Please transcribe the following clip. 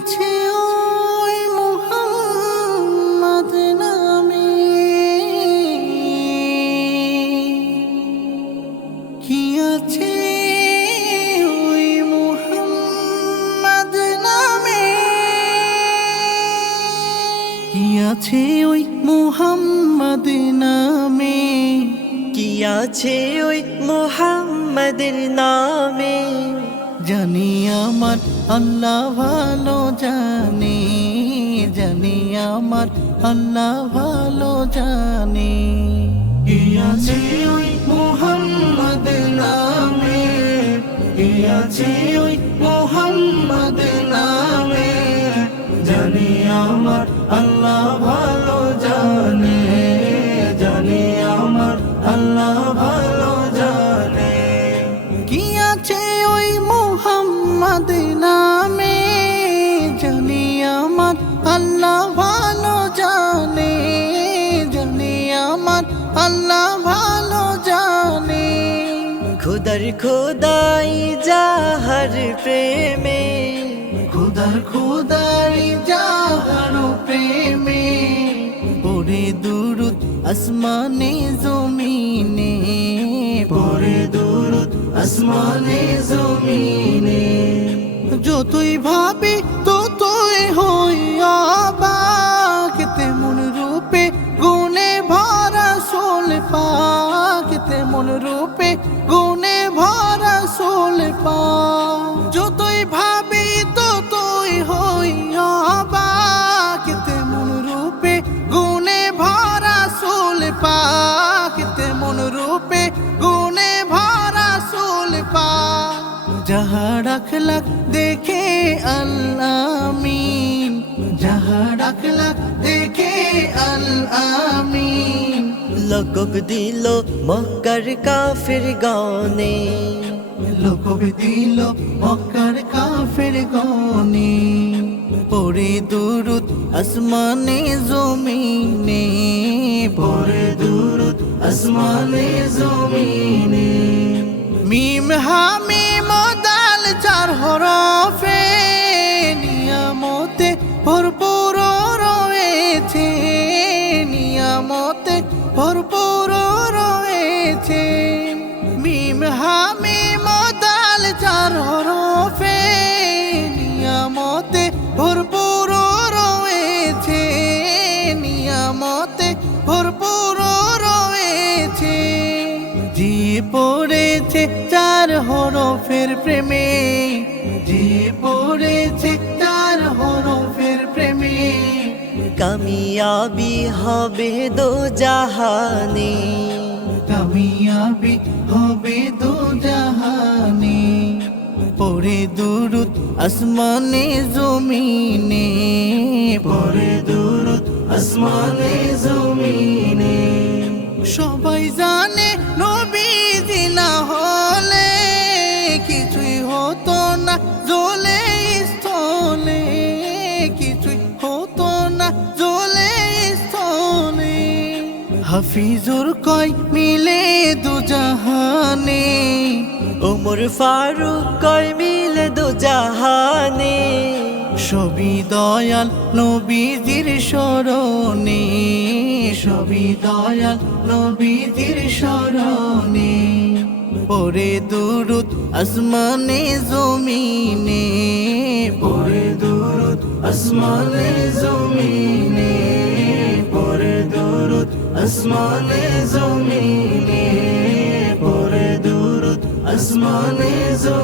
আছে ওই মুহাম্মদ নামে, কি আছে ওই মুহাম্মদ নামে, কি আছে ওই মুহাম্মদ নামে, কি আছে ওই মুহাম্মাদের নামে। জানি আমার আল্লাহ ভালো জানে, জানি আমার আল্লাহ ভালো জানে। কি আছে ওই মুহাম্মদ নামে, কি আছে ওই মুহাম্মদ নামে, জানি আমার আল্লাহ ভালো জানে, জানি আমার আল্লাহ ভালো জানে। কি আছে ওই মুহাম্মদ নামে, জানি আমার আল্লাহ ভালো জানে, জানি আমার আল্লাহ ভালো জানে। খুদার খোদাই যাহার প্রেমে, খুদার খুদাই যাহার প্রেমে, পড়ে দুরুদ আসমানে জমিনে, পড়ে দুরুদ আসমানে জমিনে। যতই ভাবি ততই হই অবাক, তেমন রূপে গুণে ভরা সোল পাক, তেমন রূপে গুণে ভরা সোল পাক। যতই ভাবি ততই হই অবাক, তেমন রূপে গুণে ভরা সোল পাক, তেমন রূপে গুণে ভরা সোল পাক। যাহার আখলাক দেখে আল্লাহ আমিন, যাহার আখলাক দেখে আল্লাহ আমিন। লকব দিল মক্কার কাফির গানে, লকব দিল মক্কার কাফের গনে, পড়ে দুরুদ আসমানে জমিনে, পড়ে দুরুদ আসমানে জমিনে। মিম হামিম দাল চার হরফে, নিয়ামতে ভরপুর রয়েছে, নিয়ামতে ভরপুর রয়েছে। মিম হামিম দাল চার হরফে, নিয়ামতে ভরপুর রয়েছে, নিয়ামতে ভরপুর রয়েছে। যে পড়েছে চার হরফের প্রেমে, যে পড়েছে চার হরফের প্রেমে, কামিয়াবি হবে দো জাহানে, কামিয়াবি হবে দো জাহানে। পড়ে দুরুদ আসমানে জমিনে, পড়ে দুরুদ আসমানে জমিনে। সবাই জানে নবীজি না হলে কিছুই হতো না জ্বলে স্থলে, কিছুই হতো না জ্বলে স্থলে। হাফিজুর কয় মিলে দু জাহানে, ওমর ফারুক কয় মিলে দো জাহানে। সবই দয়াল নবীজির শরণে, সবই দয়াল নবীজির শরণে। পড়ে দুরুদ আসমানে জমিনে, পড়ে দুরুদ আসমানে জমিনে, পড়ে দুরুদ আসমানে জমিনে, পড়ে দুরুদ আসমানে জমিনে।